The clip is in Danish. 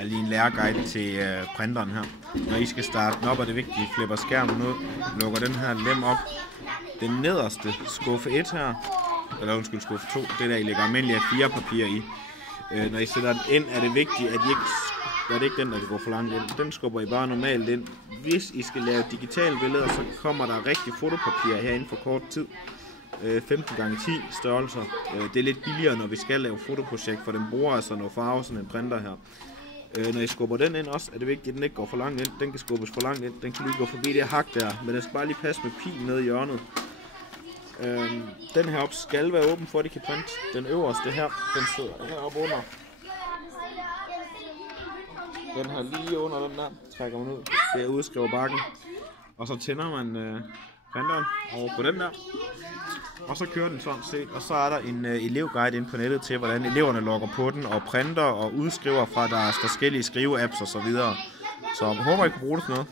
er lige en læreguide til printeren her. Når I skal starte den op, er det vigtigt, at I flipper skærmen ud, lukker den her lem op. Den nederste skuffe 1 her, eller undskyld skuffe 2, det der I lægger almindelig A4-papir i. Når I sætter den ind, er det vigtigt, at I ikke, er det ikke den, der kan gå for langt ind. Den skubber I bare normalt ind. Hvis I skal lave digitale billeder, så kommer der rigtig fotopapir her inden for kort tid. 15x10 størrelser. Det er lidt billigere, når vi skal lave fotoprojekt, for den bruger altså noget farve, sådan en printer her. Når I skubber den ind også, er det vigtigt, at den ikke går for langt ind. Den kan skubbes for langt ind. Den kan lige gå forbi det hak der, men den skal bare lige passe med pilen nede i hjørnet. Den her op skal være åben for, at I kan printe. Den øverste her, den sidder heroppe under. Den her lige under den der, trækker man ud. Det er udskriver bakken. Og så tænder man printeren over på den der. Og så kører den sådan set. Og så er der en elevguide inde på nettet til, hvordan eleverne logger på den og printer og udskriver fra deres forskellige skriveapps og så videre. Så håber I kan bruge det til noget.